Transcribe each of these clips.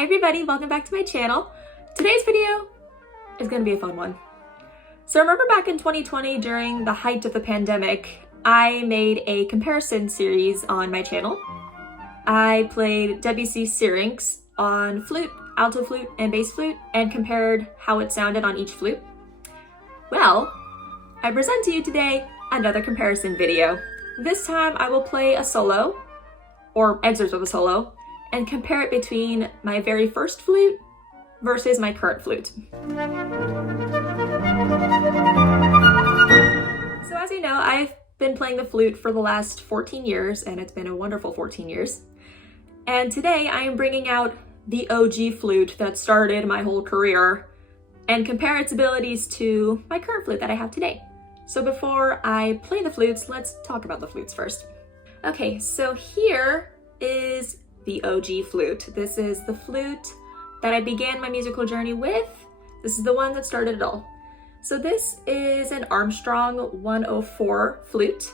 Hi everybody, welcome back to my channel. Today's video is going to be a fun one. So remember back in 2020 during the height of the pandemic, I made a comparison series on my channel. I played Debussy Syrinx on flute, alto flute, and bass flute and compared how it sounded on each flute. Well, I present to you today another comparison video. This time I will play a solo, or excerpts of a solo, and compare it between my very first flute versus my current flute. So as you know, I've been playing the flute for the last 14 years, and it's been a wonderful 14 years. And today I am bringing out the OG flute that started my whole career and compare its abilities to my current flute that I have today. So before I play the flutes, let's talk about the flutes first. Okay, so here is the OG flute. This is the flute that I began my musical journey with. This is the one that started it all. So this is an Armstrong 104 flute.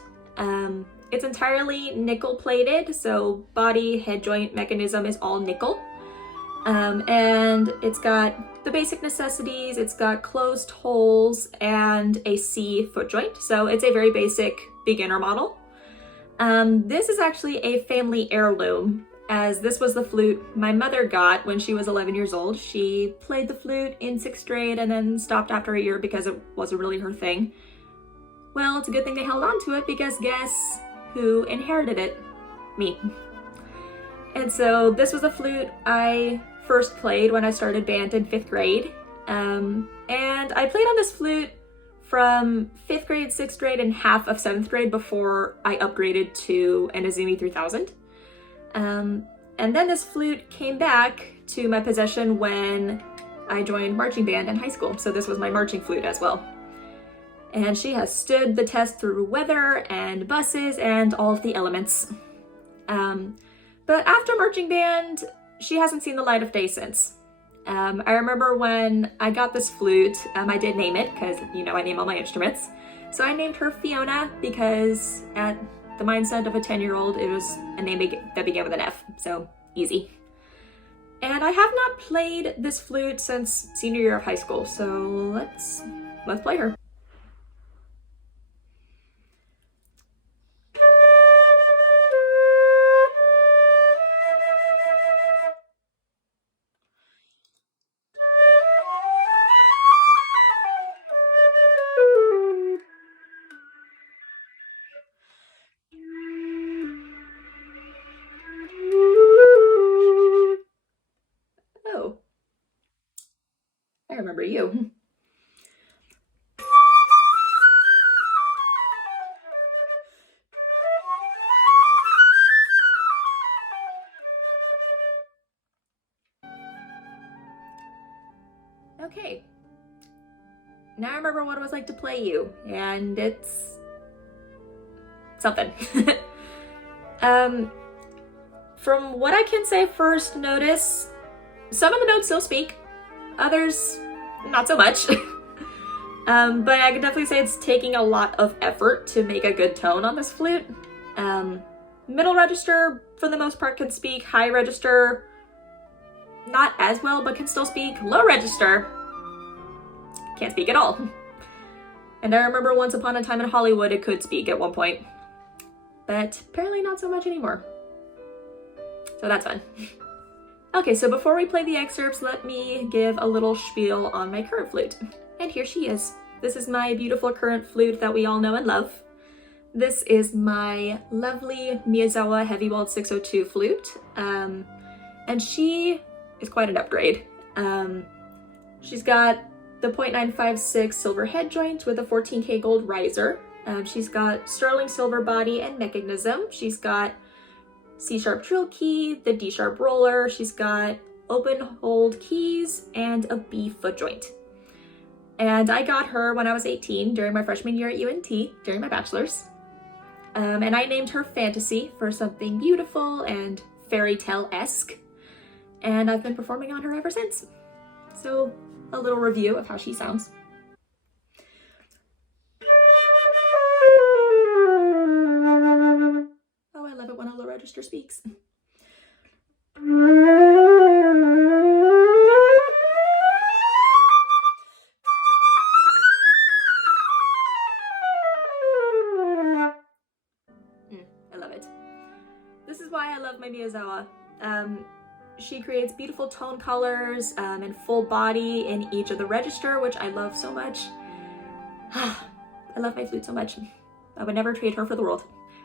It's entirely nickel plated, so body, head joint, mechanism is all nickel. And it's got the basic necessities. It's got closed holes and a C foot joint. So it's a very basic beginner model. This is actually a family heirloom, as this was the flute my mother got when she was 11 years old. She played the flute in 6th grade and then stopped after a year because it wasn't really her thing. Well, it's a good thing they held on to it, because guess who inherited it? Me. And so this was a flute I first played when I started band in 5th grade. And I played on this flute from 5th grade, 6th grade, and half of 7th grade before I upgraded to an Azumi 3000. And then this flute came back to my possession when I joined marching band in high school. So this was my marching flute as well. And she has stood the test through weather and buses and all of the elements. But after marching band, she hasn't seen the light of day since. I remember when I got this flute, I did name it, because, you know, I name all my instruments. So I named her Fiona because at the mindset of a 10-year-old, it was a name that began with an F, so easy. And I have not played this flute since senior year of high school, so let's play her. I remember you. Okay. Now I remember what it was like to play you, and it's something. From what I can say first notice, some of the notes still speak. Others, not so much. But I can definitely say it's taking a lot of effort to make a good tone on this flute. Middle register, for the most part, can speak. High register, not as well, but can still speak. Low register, can't speak at all. And I remember once upon a time in Hollywood, it could speak at one point. But apparently not so much anymore. So that's fun. Okay, so before we play the excerpts, let me give a little spiel on my current flute. And here she is. This is my beautiful current flute that we all know and love. This is my lovely Miyazawa Heavywelled 602 flute. And she is quite an upgrade. She's got the .956 silver head joint with a 14K gold riser. She's got sterling silver body and mechanism. She's got C-sharp trill key, the D-sharp roller. She's got open hold keys and a B foot joint. And I got her when I was 18 during my freshman year at UNT, during my bachelor's. And I named her Fantasy for something beautiful and fairy tale-esque. And I've been performing on her ever since. So a little review of how she sounds. Oh, I love it when a low register speaks. she creates beautiful tone colors and full body in each of the register, which I love so much. I love my flute so much. I would never trade her for the world.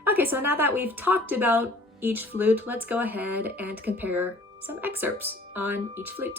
Okay, so now that we've talked about each flute, let's go ahead and compare some excerpts on each flute.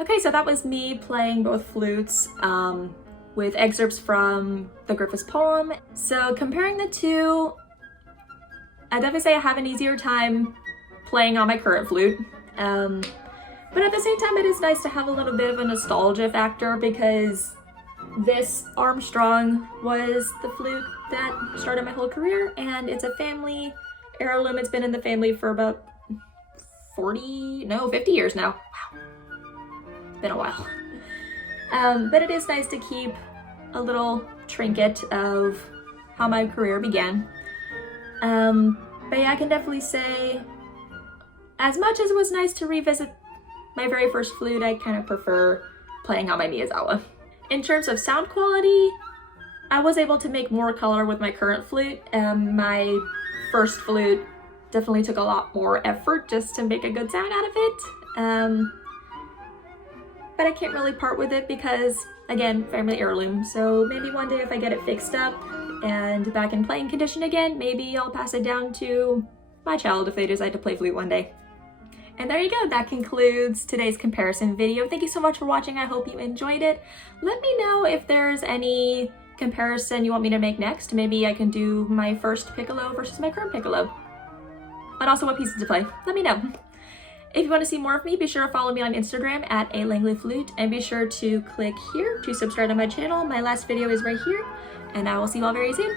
Okay, so that was me playing both flutes with excerpts from the Griffiths poem. So comparing the two, I'd definitely say I have an easier time playing on my current flute. But at the same time, it is nice to have a little bit of a nostalgia factor because this Armstrong was the flute that started my whole career, and it's a family heirloom. It's been in the family for about 50 years now. Wow. Been a while. But it is nice to keep a little trinket of how my career began. But yeah, I can definitely say, as much as it was nice to revisit my very first flute, I kind of prefer playing on my Miyazawa. In terms of sound quality, I was able to make more color with my current flute. My first flute definitely took a lot more effort just to make a good sound out of it. But I can't really part with it because, again, family heirloom. So maybe one day if I get it fixed up and back in playing condition again, maybe I'll pass it down to my child if they decide to play flute one day. And there you go, that concludes today's comparison video. Thank you so much for watching. I hope you enjoyed it. Let me know if there's any comparison you want me to make next. Maybe I can do my first piccolo versus my current piccolo. And also what pieces to play. Let me know. If you want to see more of me, be sure to follow me on Instagram at @Langley and be sure to click here to subscribe to my channel. My last video is right here, and I will see you all very soon.